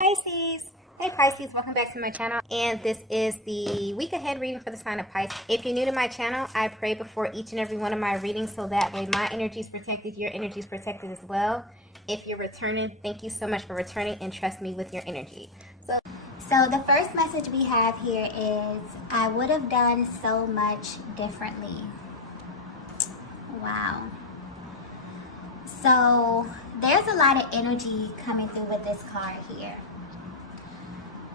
Pisces. Hey Pisces, welcome back to my channel, and this is the week ahead reading for the sign of Pisces. If you're new to my channel, I pray before each and every one of my readings so that way my energy is protected, your energy is protected as well. If you're returning, thank you so much for returning and trust me with your energy. So the first message we have here is, I would have done so much differently. Wow. So there's a lot of energy coming through with this card here.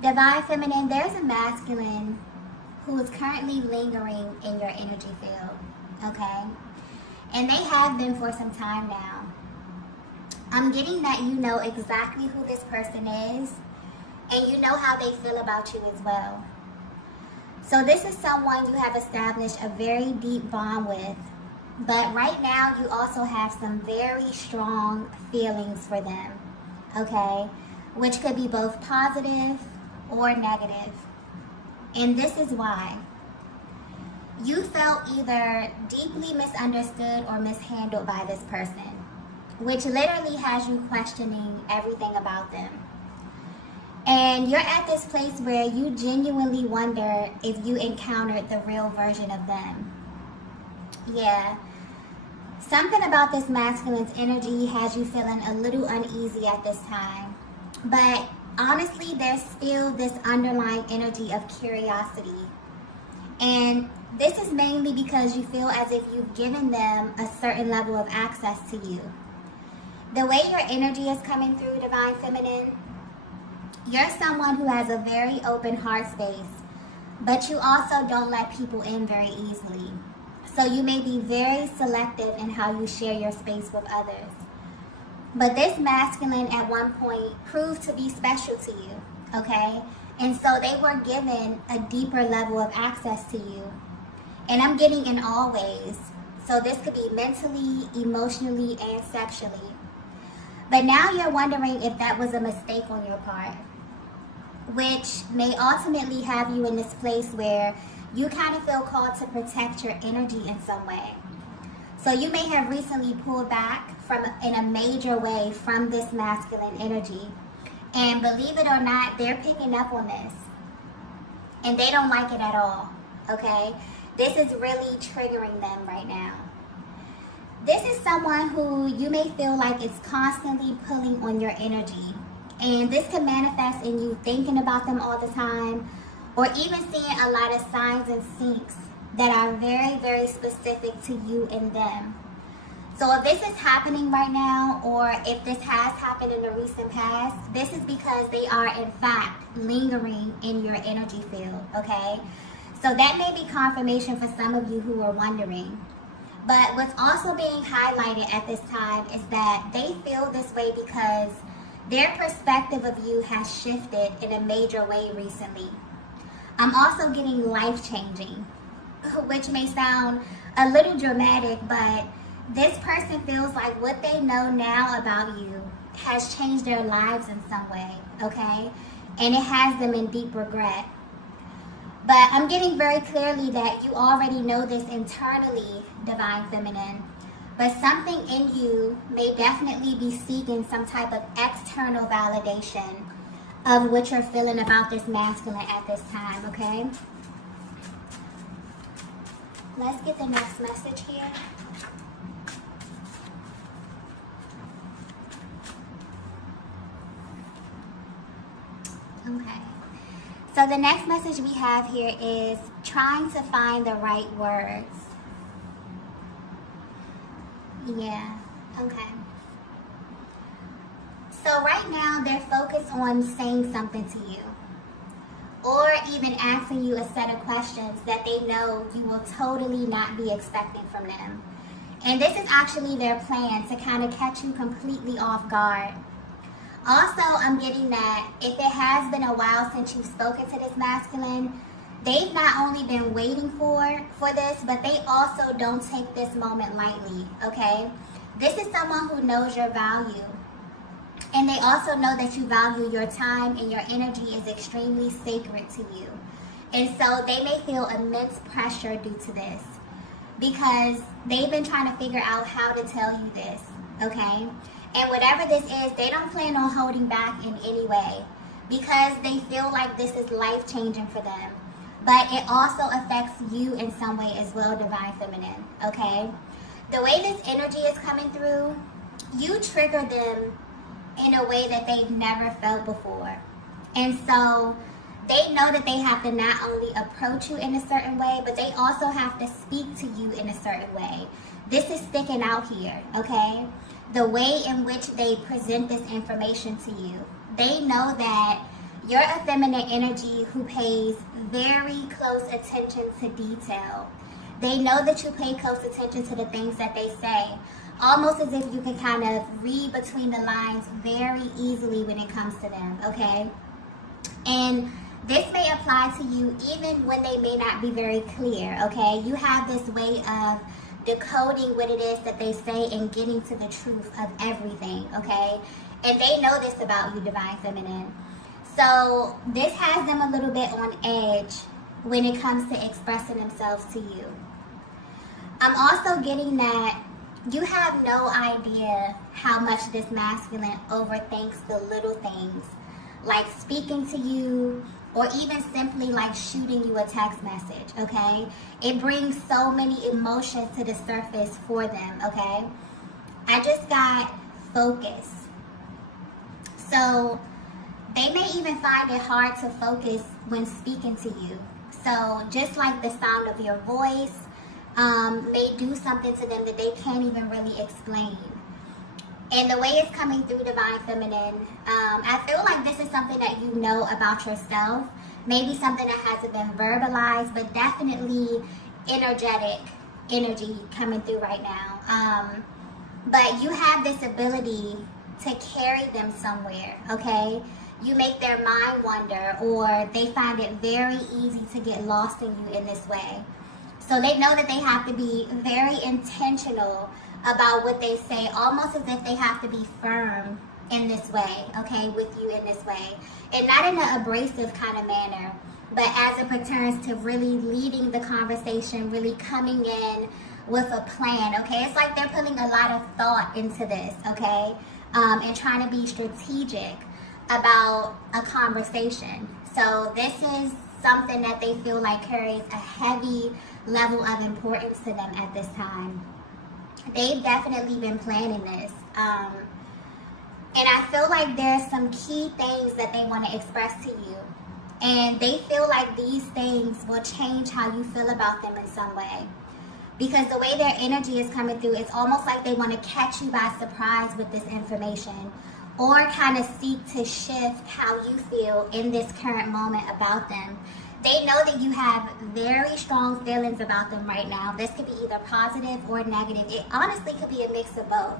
Divine Feminine, there's a masculine who is currently lingering in your energy field, okay? And they have been for some time now. I'm getting that you know exactly who this person is, and you know how they feel about you as well. So this is someone you have established a very deep bond with, but right now you also have some very strong feelings for them, okay? Which could be both positive or negative. And this is why. You felt either deeply misunderstood or mishandled by this person, which literally has you questioning everything about them. And you're at this place where you genuinely wonder if you encountered the real version of them. Yeah. Something about this masculine's energy has you feeling a little uneasy at this time. But honestly, there's still this underlying energy of curiosity. And this is mainly because you feel as if you've given them a certain level of access to you. The way your energy is coming through, Divine Feminine, you're someone who has a very open heart space, but you also don't let people in very easily. So you may be very selective in how you share your space with others. But this masculine at one point proved to be special to you, okay? And so they were given a deeper level of access to you. And I'm getting in all ways. So this could be mentally, emotionally, and sexually. But now you're wondering if that was a mistake on your part, which may ultimately have you in this place where you kind of feel called to protect your energy in some way. So you may have recently pulled back in a major way from this masculine energy. And believe it or not, they're picking up on this. And they don't like it at all, okay? This is really triggering them right now. This is someone who you may feel like is constantly pulling on your energy. And this can manifest in you thinking about them all the time, or even seeing a lot of signs and syncs that are very, very specific to you and them. So if this is happening right now, or if this has happened in the recent past, this is because they are in fact lingering in your energy field, okay? So that may be confirmation for some of you who are wondering. But what's also being highlighted at this time is that they feel this way because their perspective of you has shifted in a major way recently. I'm also getting life-changing, which may sound a little dramatic, but this person feels like what they know now about you has changed their lives in some way, okay? And it has them in deep regret. But I'm getting very clearly that you already know this internally, Divine Feminine, but something in you may definitely be seeking some type of external validation of what you're feeling about this masculine at this time, okay? Let's get the next message here. Okay. So the next message we have here is trying to find the right words. Yeah, okay. So right now they're focused on saying something to you, or even asking you a set of questions that they know you will totally not be expecting from them. And this is actually their plan to kind of catch you completely off guard. Also, I'm getting that if it has been a while since you've spoken to this masculine, they've not only been waiting for this, but they also don't take this moment lightly, okay? This is someone who knows your value. And they also know that you value your time and your energy is extremely sacred to you. And so they may feel immense pressure due to this because they've been trying to figure out how to tell you this, okay? And whatever this is, they don't plan on holding back in any way. because they feel like this is life-changing for them. But it also affects you in some way as well, Divine Feminine, okay? The way this energy is coming through, you trigger them in a way that they've never felt before. And so they know that they have to not only approach you in a certain way, but they also have to speak to you in a certain way. This is sticking out here, okay? The way in which they present this information to you. They know that you're a feminine energy who pays very close attention to detail. They know that you pay close attention to the things that they say, almost as if you can kind of read between the lines very easily when it comes to them, okay? And this may apply to you even when they may not be very clear, okay? You have this way of decoding what it is that they say and getting to the truth of everything, okay? And they know this about you, Divine Feminine. So this has them a little bit on edge when it comes to expressing themselves to you. I'm also getting that you have no idea how much this masculine overthinks the little things, like speaking to you or even simply like shooting you a text message, okay? It brings so many emotions to the surface for them, okay? I just got focus. So they may even find it hard to focus when speaking to you. So just like the sound of your voice may do something to them that they can't even really explain. And the way it's coming through, Divine Feminine, I feel like this is something that you know about yourself. Maybe something that hasn't been verbalized, but definitely energetic energy coming through right now. But you have this ability to carry them somewhere, okay? You make their mind wander, or they find it very easy to get lost in you in this way. So they know that they have to be very intentional about what they say, almost as if they have to be firm in this way, okay, with you in this way. And not in an abrasive kind of manner, but as it pertains to really leading the conversation, really coming in with a plan, okay? It's like they're putting a lot of thought into this, okay? And trying to be strategic about a conversation. So this is something that they feel like carries a heavy level of importance to them at this time. They've definitely been planning this. And I feel like there's some key things that they want to express to you. And they feel like these things will change how you feel about them in some way. Because the way their energy is coming through, it's almost like they want to catch you by surprise with this information, or kind of seek to shift how you feel in this current moment about them. They know that you have very strong feelings about them right now. This could be either positive or negative. It honestly could be a mix of both,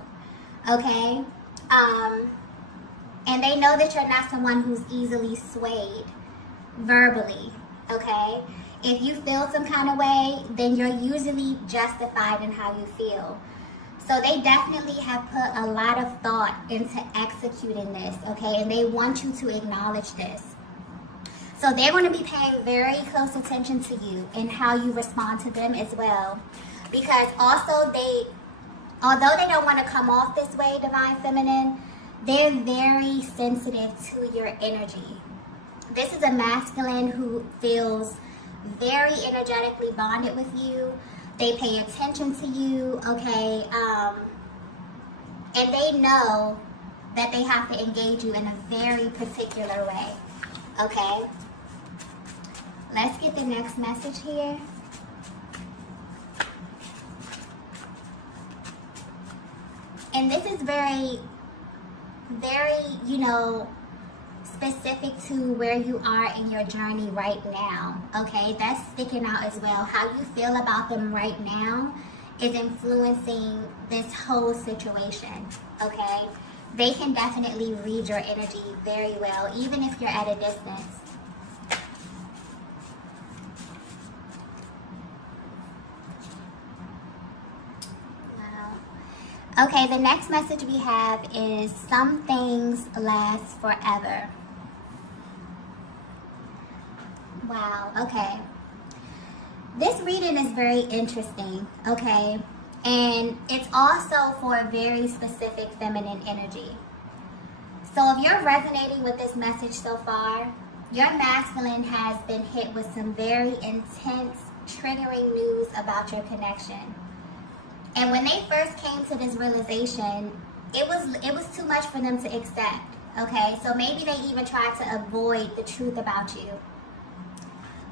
okay? And they know that you're not someone who's easily swayed verbally, okay? If you feel some kind of way, then you're usually justified in how you feel. So they definitely have put a lot of thought into executing this, okay? And they want you to acknowledge this. So they're going to be paying very close attention to you and how you respond to them as well. Because also although they don't want to come off this way, Divine Feminine, they're very sensitive to your energy. This is a masculine who feels very energetically bonded with you. They pay attention to you, okay? And they know that they have to engage you in a very particular way, okay? Let's get the next message here. And this is very, very, specific to where you are in your journey right now, okay? That's sticking out as well. How you feel about them right now is influencing this whole situation, okay? They can definitely read your energy very well, even if you're at a distance. Wow. Okay, the next message we have is some things last forever. Wow, okay. This reading is very interesting, okay? And it's also for a very specific feminine energy. So if you're resonating with this message so far, your masculine has been hit with some very intense, triggering news about your connection. And when they first came to this realization, it was too much for them to accept. Okay, so maybe they even tried to avoid the truth about you.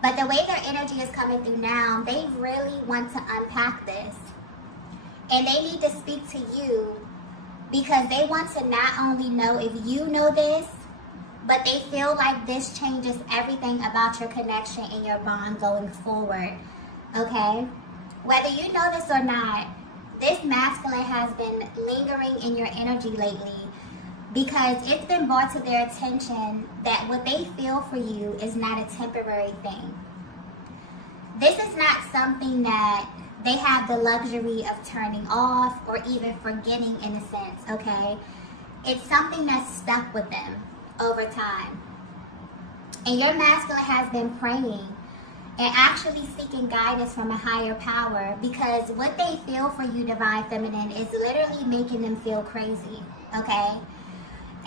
But the way their energy is coming through now, they really want to unpack this. And they need to speak to you because they want to not only know if you know this, but they feel like this changes everything about your connection and your bond going forward. Okay? Whether you know this or not, this masculine has been lingering in your energy lately because it's been brought to their attention that what they feel for you is not a temporary thing. This is not something that they have the luxury of turning off or even forgetting in a sense, okay? It's something that's stuck with them over time. And your masculine has been praying and actually seeking guidance from a higher power because what they feel for you, Divine Feminine, is literally making them feel crazy, okay?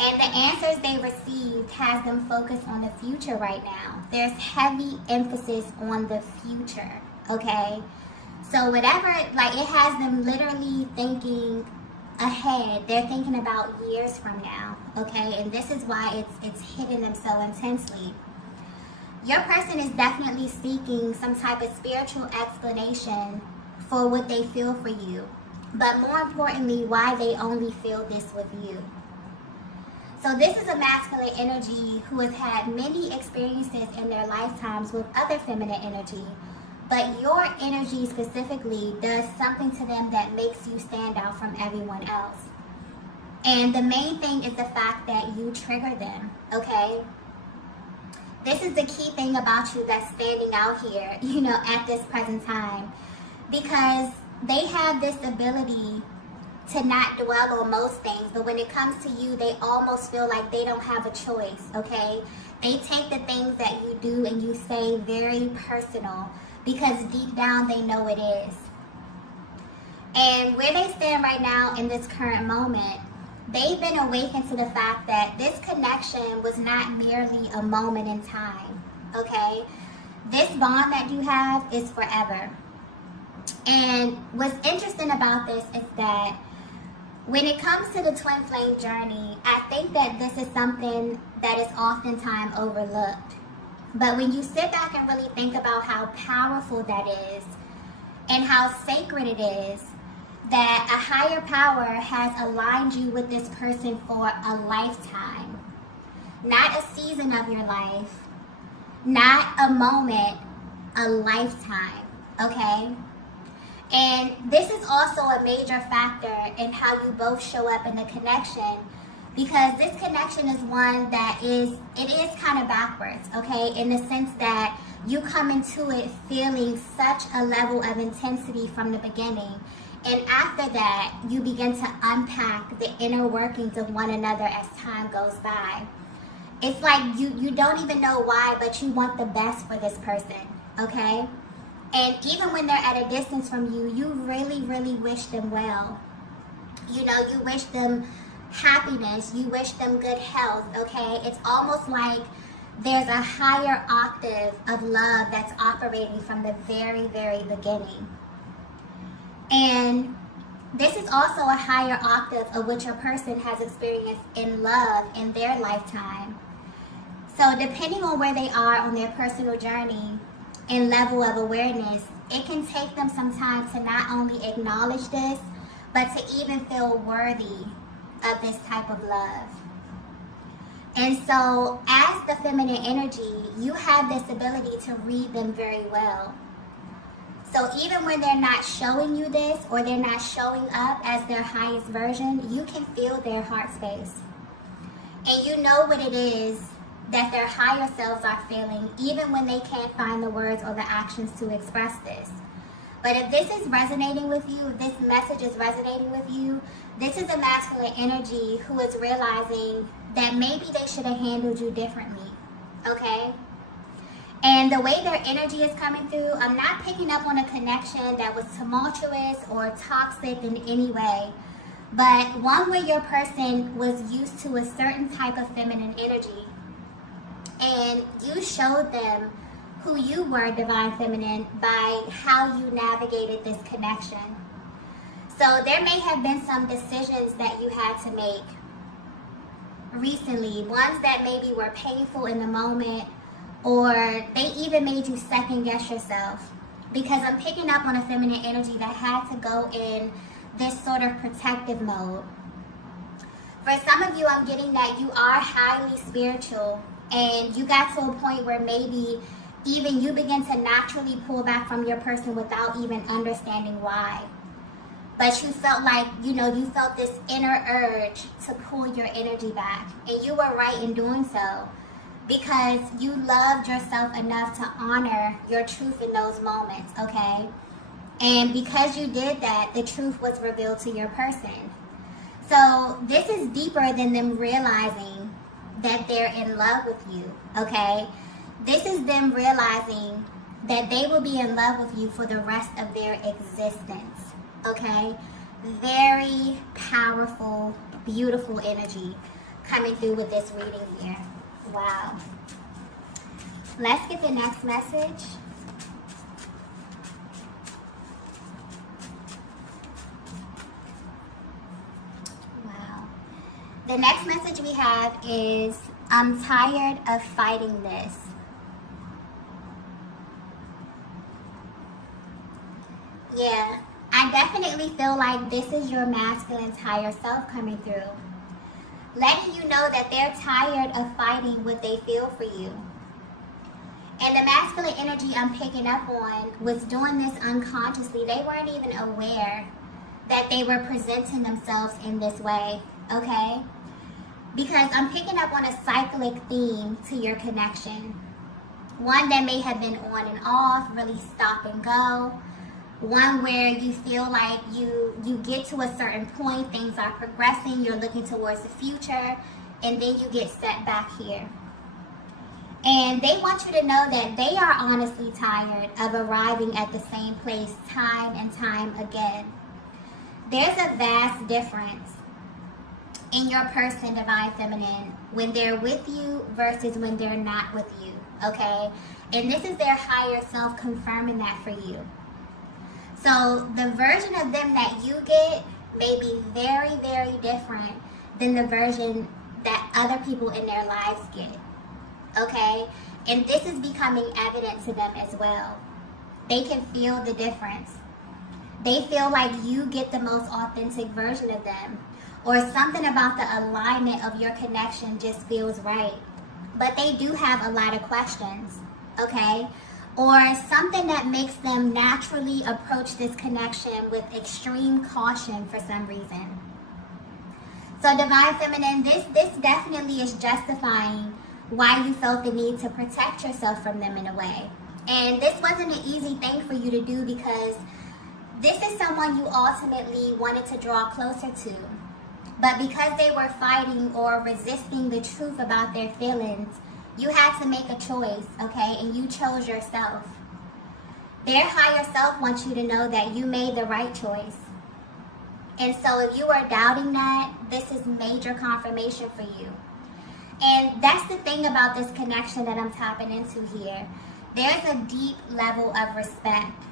And the answers they received has them focused on the future right now. There's heavy emphasis on the future, okay? So whatever, like it has them literally thinking ahead. They're thinking about years from now, okay? And this is why it's hitting them so intensely. Your person is definitely seeking some type of spiritual explanation for what they feel for you. But more importantly, why they only feel this with you. So this is a masculine energy who has had many experiences in their lifetimes with other feminine energy. But your energy specifically does something to them that makes you stand out from everyone else. And the main thing is the fact that you trigger them, okay? This is the key thing about you that's standing out here, you know, at this present time. Because they have this ability to not dwell on most things, but when it comes to you, they almost feel like they don't have a choice, okay? They take the things that you do and you say very personal because deep down they know it is. And where they stand right now in this current moment, they've been awakened to the fact that this connection was not merely a moment in time, okay? This bond that you have is forever. And what's interesting about this is that when it comes to the twin flame journey, I think that this is something that is oftentimes overlooked. But when you sit back and really think about how powerful that is and how sacred it is, that a higher power has aligned you with this person for a lifetime. Not a season of your life, not a moment, a lifetime, okay? And this is also a major factor in how you both show up in the connection, because this connection is one that is kind of backwards, okay? In the sense that you come into it feeling such a level of intensity from the beginning. And after that, you begin to unpack the inner workings of one another as time goes by. It's like you don't even know why, but you want the best for this person, okay? And even when they're at a distance from you, you really, really wish them well. You know, you wish them happiness, you wish them good health, okay? It's almost like there's a higher octave of love that's operating from the very, very beginning. And this is also a higher octave of what your person has experienced in love in their lifetime. So depending on where they are on their personal journey and level of awareness, it can take them some time to not only acknowledge this, but to even feel worthy of this type of love. And so as the feminine energy, you have this ability to read them very well. So even when they're not showing you this or they're not showing up as their highest version, you can feel their heart space. And you know what it is that their higher selves are feeling, even when they can't find the words or the actions to express this. But if this is resonating with you, if this message is resonating with you, this is a masculine energy who is realizing that maybe they should have handled you differently, okay? And the way their energy is coming through, I'm not picking up on a connection that was tumultuous or toxic in any way. but one where your person was used to a certain type of feminine energy, and you showed them who you were, divine feminine, by how you navigated this connection. So there may have been some decisions that you had to make recently, ones that maybe were painful in the moment, or they even made you second guess yourself, because I'm picking up on a feminine energy that had to go in this sort of protective mode. For some of you, I'm getting that you are highly spiritual, and you got to a point where maybe even you begin to naturally pull back from your person without even understanding why. But you felt like, you felt this inner urge to pull your energy back. And you were right in doing so, because you loved yourself enough to honor your truth in those moments, okay? And because you did that, the truth was revealed to your person. So this is deeper than them realizing that they're in love with you, okay? This is them realizing that they will be in love with you for the rest of their existence, okay? Very powerful, beautiful energy coming through with this reading here. Wow. Let's get the next message. Wow. The next message we have is, I'm tired of fighting this. Yeah, I definitely feel like this is your masculine's higher self coming through, letting you know that they're tired of fighting what they feel for you. And the masculine energy I'm picking up on was doing this unconsciously. They weren't even aware that they were presenting themselves in this way, okay? Because I'm picking up on a cyclic theme to your connection. One that may have been on and off, really stop and go. One where you feel like you get to a certain point, things are progressing, you're looking towards the future, and then you get set back here. And they want you to know that they are honestly tired of arriving at the same place time and time again. There's a vast difference in your person, divine feminine, when they're with you versus when they're not with you, okay? And this is their higher self confirming that for you. So the version of them that you get may be very, very different than the version that other people in their lives get, okay? And this is becoming evident to them as well. They can feel the difference. They feel like you get the most authentic version of them, or something about the alignment of your connection just feels right. But they do have a lot of questions, okay? Or something that makes them naturally approach this connection with extreme caution for some reason. So divine feminine, this definitely is justifying why you felt the need to protect yourself from them in a way. And this wasn't an easy thing for you to do, because this is someone you ultimately wanted to draw closer to. But because they were fighting or resisting the truth about their feelings, you had to make a choice, okay? And you chose yourself. Their higher self wants you to know that you made the right choice. And so if you are doubting that, this is major confirmation for you. And that's the thing about this connection that I'm tapping into here. There's a deep level of respect,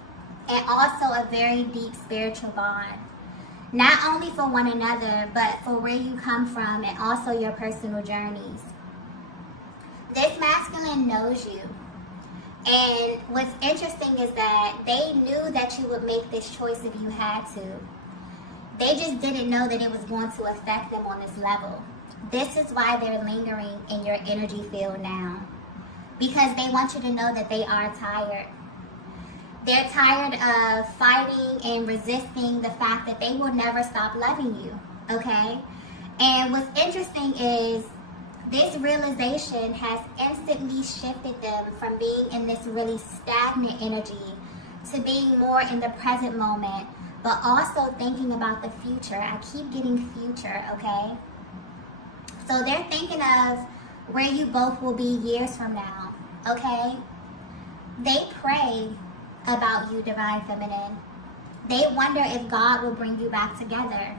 and also a very deep spiritual bond. Not only for one another, but for where you come from and also your personal journeys. This masculine knows you. And what's interesting is that they knew that you would make this choice if you had to. They just didn't know that it was going to affect them on this level. This is why they're lingering in your energy field now. Because they want you to know that they are tired. They're tired of fighting and resisting the fact that they will never stop loving you, okay? And what's interesting is this realization has instantly shifted them from being in this really stagnant energy to being more in the present moment, but also thinking about the future. I keep getting future, okay? So they're thinking of where you both will be years from now, okay? They pray about you, divine feminine. They wonder if God will bring you back together.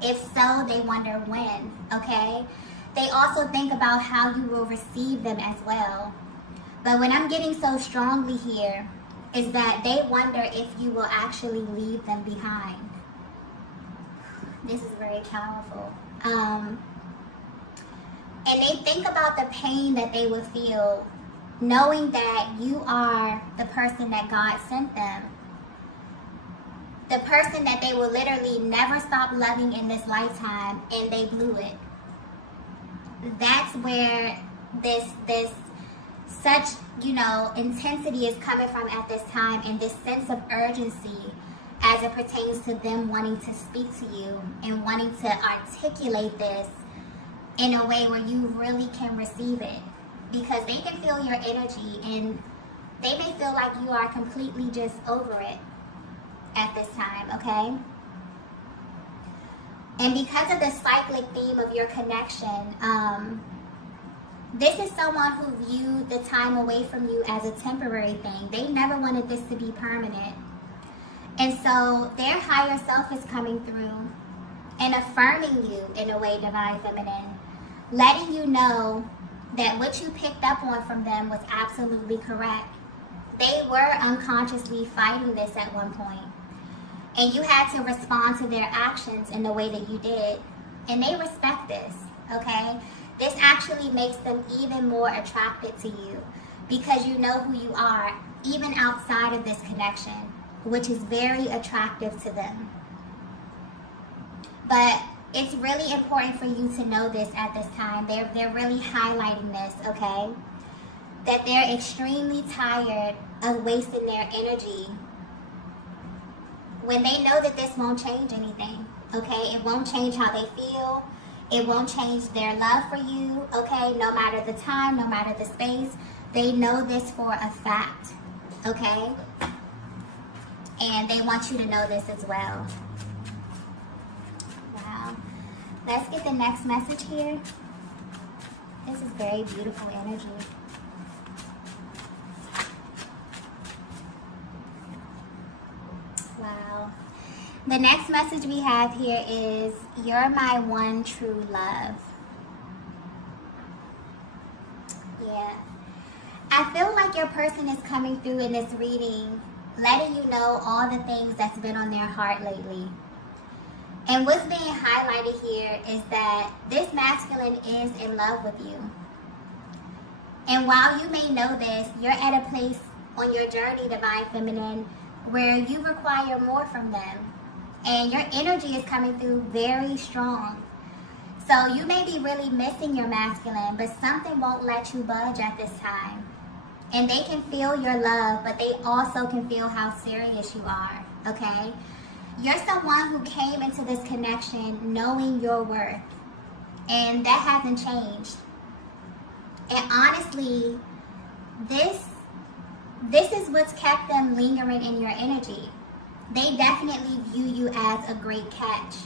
If so, they wonder when, okay? They also think about how you will receive them as well. But what I'm getting so strongly here is that they wonder if you will actually leave them behind. This is very powerful. And they think about the pain that they will feel knowing that you are the person that God sent them. The person that they will literally never stop loving in this lifetime, and they blew it. That's where this such, intensity is coming from at this time, and this sense of urgency as it pertains to them wanting to speak to you and wanting to articulate this in a way where you really can receive it, because they can feel your energy and they may feel like you are completely just over it at this time, okay? And because of the cyclic theme of your connection, this is someone who viewed the time away from you as a temporary thing. They never wanted this to be permanent. And so their higher self is coming through and affirming you in a way, Divine Feminine, letting you know that what you picked up on from them was absolutely correct. They were unconsciously fighting this at one point, and you had to respond to their actions in the way that you did. And they respect this, okay? This actually makes them even more attracted to you because you know who you are, even outside of this connection, which is very attractive to them. But it's really important for you to know this at this time. They're really highlighting this, okay? That they're extremely tired of wasting their energy when they know that this won't change anything, okay? It won't change how they feel. It won't change their love for you, okay? No matter the time, no matter the space. They know this for a fact, okay? And they want you to know this as well. Wow. Let's get the next message here. This is very beautiful energy. Wow. The next message we have here is, you're my one true love. Yeah. I feel like your person is coming through in this reading, letting you know all the things that's been on their heart lately. And what's being highlighted here is that this masculine is in love with you. And while you may know this, you're at a place on your journey, Divine Feminine, where you require more from them. And your energy is coming through very strong. So you may be really missing your masculine, but something won't let you budge at this time. And they can feel your love, but they also can feel how serious you are, okay? You're someone who came into this connection knowing your worth. And that hasn't changed. And honestly, this is what's kept them lingering in your energy. They definitely view you as a great catch.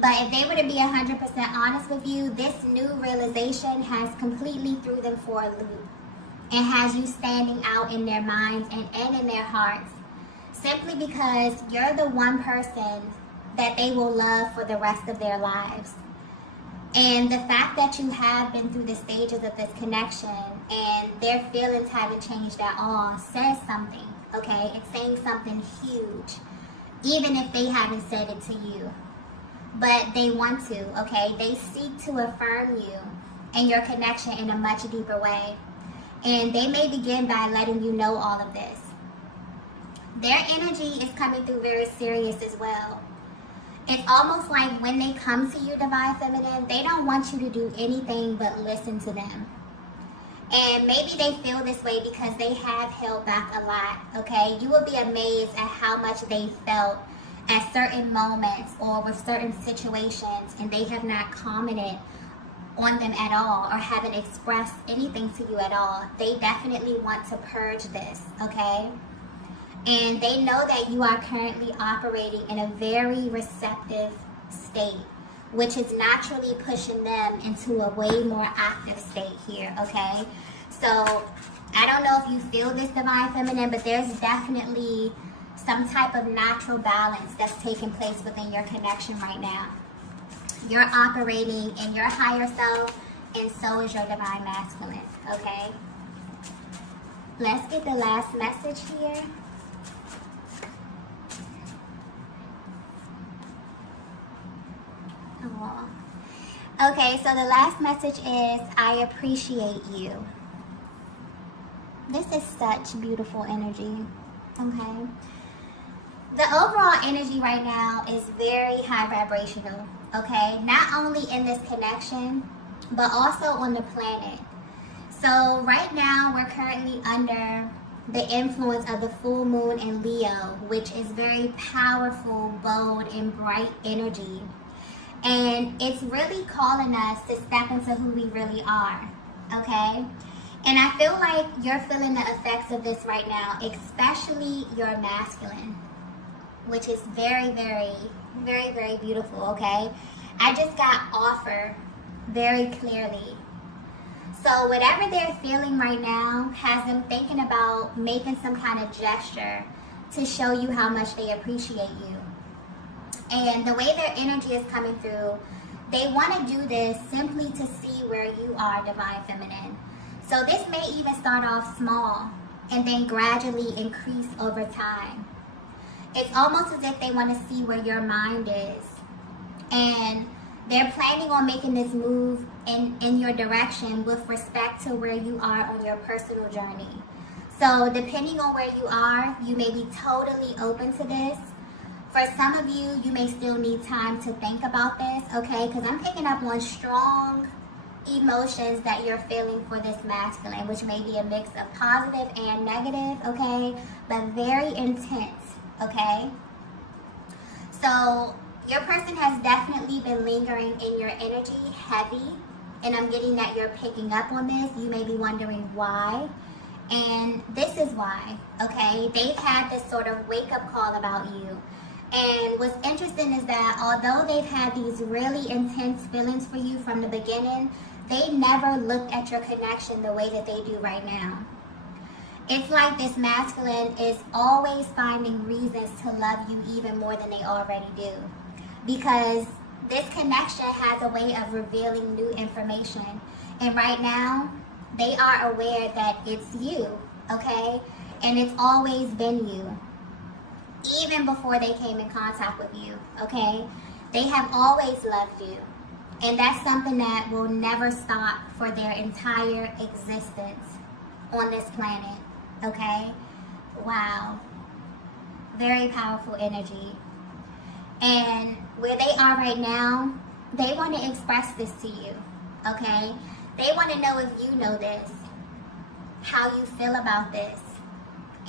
But if they were to be 100% honest with you, this new realization has completely threw them for a loop and has you standing out in their minds and in their hearts, simply because you're the one person that they will love for the rest of their lives. And the fact that you have been through the stages of this connection and their feelings haven't changed at all says something, okay? It's saying something huge, even if they haven't said it to you. But they want to, okay? They seek to affirm you and your connection in a much deeper way. And they may begin by letting you know all of this. Their energy is coming through very serious as well. It's almost like when they come to you, Divine Feminine, they don't want you to do anything but listen to them. And maybe they feel this way because they have held back a lot, okay? You will be amazed at how much they felt at certain moments or with certain situations, and they have not commented on them at all or haven't expressed anything to you at all. They definitely want to purge this, okay? And they know that you are currently operating in a very receptive state, which is naturally pushing them into a way more active state here, okay? So I don't know if you feel this, Divine Feminine, but there's definitely some type of natural balance that's taking place within your connection right now. You're operating in your higher self, and so is your divine masculine, okay? Let's get the last message here. Oh. Okay, so the last message is, I appreciate you. This is such beautiful energy, okay? The overall energy right now is very high vibrational, okay? Not only in this connection, but also on the planet. So right now, we're currently under the influence of the full moon in Leo, which is very powerful, bold, and bright energy. And it's really calling us to step into who we really are, okay? And I feel like you're feeling the effects of this right now, especially your masculine, which is very, very, very, very beautiful, okay? I just got offer very clearly. So whatever they're feeling right now has them thinking about making some kind of gesture to show you how much they appreciate you. And the way their energy is coming through, they want to do this simply to see where you are, divine feminine. So this may even start off small and then gradually increase over time. It's almost as if they want to see where your mind is. And they're planning on making this move in your direction with respect to where you are on your personal journey. So depending on where you are, you may be totally open to this. For some of you, you may still need time to think about this, okay? Because I'm picking up on strong emotions that you're feeling for this masculine, which may be a mix of positive and negative, okay? But very intense, okay? So your person has definitely been lingering in your energy heavy, and I'm getting that you're picking up on this. You may be wondering why, and this is why, okay? They've had this sort of wake-up call about you. And what's interesting is that although they've had these really intense feelings for you from the beginning, they never looked at your connection the way that they do right now. It's like this masculine is always finding reasons to love you even more than they already do. Because this connection has a way of revealing new information. And right now, they are aware that it's you, okay? And it's always been you. Even before they came in contact with you, okay? They have always loved you. And that's something that will never stop for their entire existence on this planet, okay? Wow. Very powerful energy. And where they are right now, they want to express this to you, okay? They want to know if you know this, how you feel about this.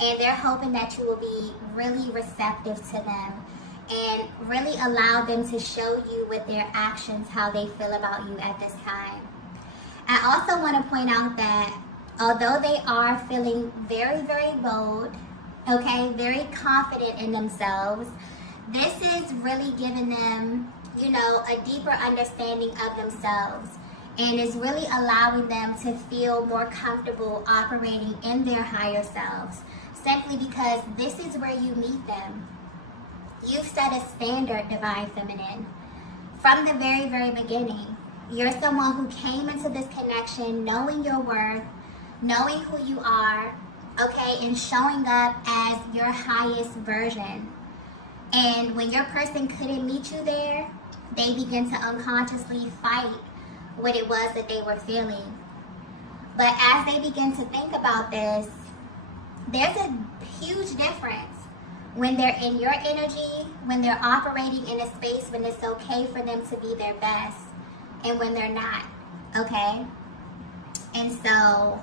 And they're hoping that you will be really receptive to them and really allow them to show you with their actions how they feel about you at this time. I also want to point out that although they are feeling very, very bold, okay, very confident in themselves, this is really giving them, you know, a deeper understanding of themselves, and is really allowing them to feel more comfortable operating in their higher selves. Simply because this is where you meet them. You've set a standard, divine feminine. From the very, very beginning, you're someone who came into this connection knowing your worth, knowing who you are, okay, and showing up as your highest version. And when your person couldn't meet you there, they begin to unconsciously fight what it was that they were feeling. But as they begin to think about this, there's a huge difference when they're in your energy, when they're operating in a space when it's okay for them to be their best, and when they're not, okay? And so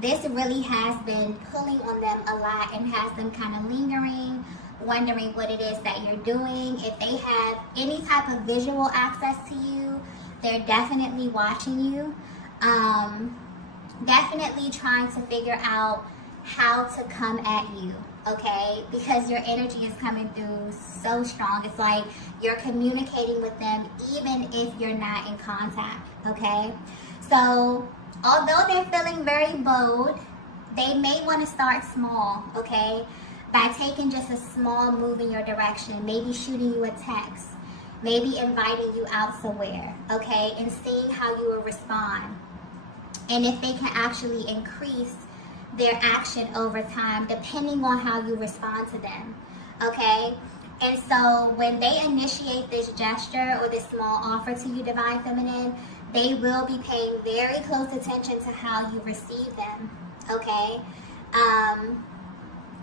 this really has been pulling on them a lot and has them kind of lingering, wondering what it is that you're doing. If they have any type of visual access to you, they're definitely watching you, definitely trying to figure out how to come at you, okay? Because your energy is coming through so strong. It's like you're communicating with them even if you're not in contact, okay? So although they're feeling very bold, they may want to start small, okay? by taking just a small move in your direction, maybe shooting you a text, maybe inviting you out somewhere, okay, and seeing how you will respond. And if they can actually increase their action over time, depending on how you respond to them, okay? And so when they initiate this gesture or this small offer to you, Divine Feminine, they will be paying very close attention to how you receive them, okay?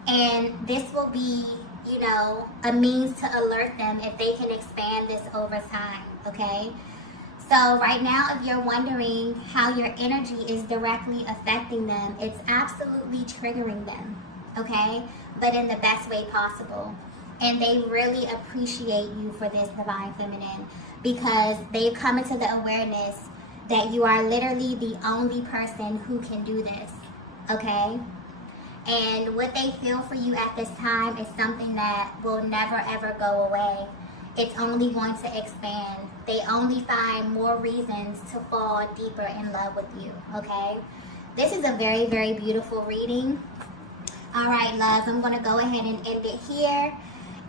And this will be, you know, a means to alert them if they can expand this over time, okay? So right now, if you're wondering how your energy is directly affecting them, it's absolutely triggering them, okay? But in the best way possible. And they really appreciate you for this, Divine Feminine, because they've come into the awareness that you are literally the only person who can do this, okay? And what they feel for you at this time is something that will never ever go away. It's only going to expand. They only find more reasons to fall deeper in love with you, okay? This is a very, very beautiful reading. All right, loves, I'm going to go ahead and end it here.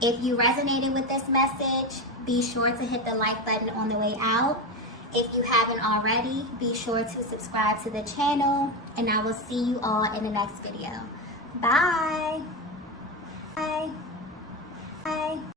If you resonated with this message, be sure to hit the like button on the way out. If you haven't already, be sure to subscribe to the channel, and I will see you all in the next video. Bye!